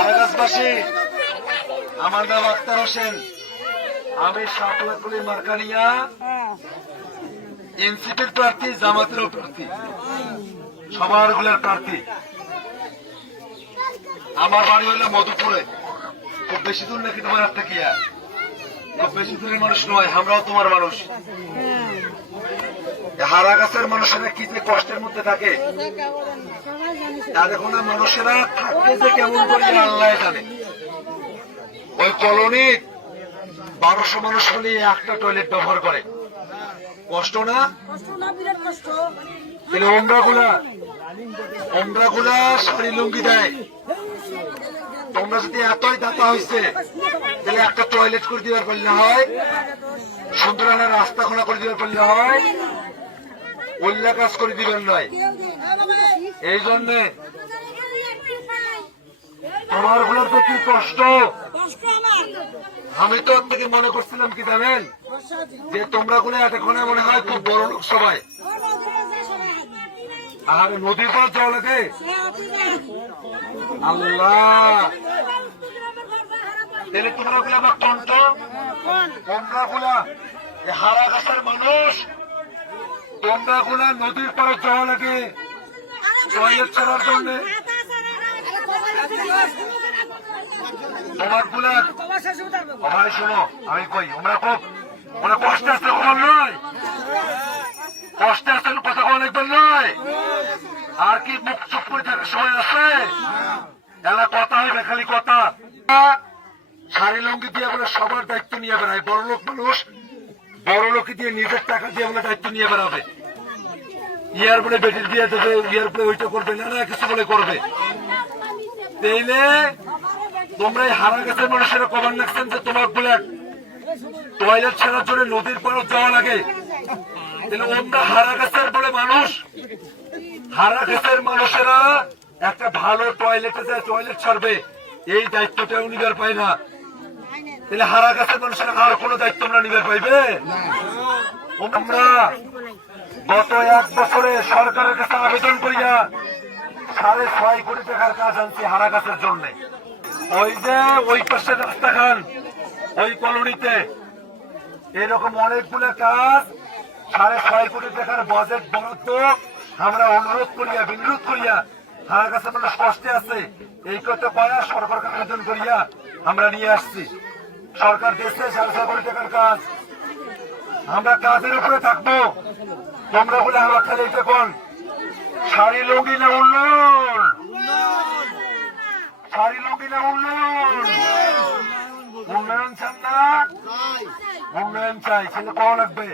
আরাগাছবাসী আমার নাম আক্তার হোসেন। আমি সাপলাকুলি মার্কানিয়া এনসিপির প্রার্থী, জামাতেরও প্রার্থী সবারগুলোর প্রার্থী। আমার বাড়ি হইল মধুপুরে। খুব বেশি দূর নাকি তোমার হাত থেকে খুব বেশি দূরের মানুষ নয়, আমরাও তোমার মানুষ। হারা গাছের মানুষেরা কি যে কষ্টের মধ্যে থাকে? তাদের দেখো না, মানুষেরা থাকতে যে কেমন করে আল্লাহ জানে। ওই কলোনি বারোশো মানুষ হলে একটা টয়লেট ব্যবহার করে। কষ্ট না? কষ্ট না বিরাট কষ্ট তাহলে ওমরাগুলা ওমরাগুলা শাড়ি লুঙ্গি দেয়। তোমরা যদি এতই দাতা হয়েছে তাহলে একটা টয়লেট করে দিবার পারলে হয় সুন্দর রাস্তা খোলা করে দিবার পারলে হয়। উল্লা কাজ করে দিবেন নয় এই জন্যে তোমারগুলোর তো কি কষ্ট। আমি তো থেকে মনে করছিলাম কি জানেন? যে তোমরা গুলো এতক্ষণে মনে হয় খুব বড় লোক সবাই। আর নদীর পর যাওয়া লাগে। আল্লাহ! তাহলে তোমরা গুলো আবার কণ্ঠ তোমরা গুলা? হারা গাছের মানুষ। তোমরা গুলা নদীর পাড়ে যাওয়া লাগে টয়লেট ছাড়ার জন্য তোমারগুলা ভাই, শোনো, আমি কই, আমরা খুব মানে কষ্ট আছে, খবর নয় কষ্ট আছে কথা কওয়া লাগবে নয় আর কি মুখ চুপ করে থাকার সময় আছে? এলা কথা হইবে, খালি কথা। শাড়ি লঙ্গি দিয়ে বলে সবার দায়িত্ব নিয়ে বেড়ায় বড় লোক মানুষ বড় লোকে দিয়ে নিজের টাকা দিয়ে বলে দায়িত্ব নিয়ে বেড়াবে। ইয়ার বলে বেটি দিয়ে দেবে ইয়ার বলে ওইটা করবে না না কিছু বলে করবে। তাইলে তোমরা এই হারা গাছের মানুষেরা কবার লাগছেন যে তোমার বলে টয়লেট ছাড়ার জন্য নদীর পাড়ে যাওয়া লাগে। তাহলে হারা গাছের বলে মানুষ হারা গাছের মানুষেরা একটা ভালো টয়লেটে যায় টয়লেট ছাড়বে। এই দায়িত্বটাও নিবার পায় না। তাহলে হারা গাছের মানুষেরা আর কোনো দায়িত্ব আমরা নিবার পাইবে? আমরা গত এক বছরে সরকারের কাছে আবেদন করিয়া সাড়ে ছয় কোটি টাকার কাজ আনছি হারা গাছের জন্য। ওই যে ওই পাশে রাস্তা খান ওই কলোনিতে এরকম অনেকগুলো কাজ, সাড়ে ছয় কোটি টাকার বাজেট বরাদ্দ আমরা অনুরোধ করিয়া, বিনিয়োগ করিয়া হারা গাছে মানুষ কষ্টে আছে। এই কথা পায়া সরকারকে আবেদন করিয়া আমরা নিয়ে আসছি। সরকার দেশে সাড়ে ছয় কোটি টাকার কাজ। আমরা কাজের উপরে থাকব। আমার খালি এটা কোন শাড়ি লুঙ্গি না উন্নয়ন? শাড়ি লুঙ্গি না উন্নয়ন? উন্নয়ন চান না? উন্নয়ন চাই। সেটা কওয়া লাগবে।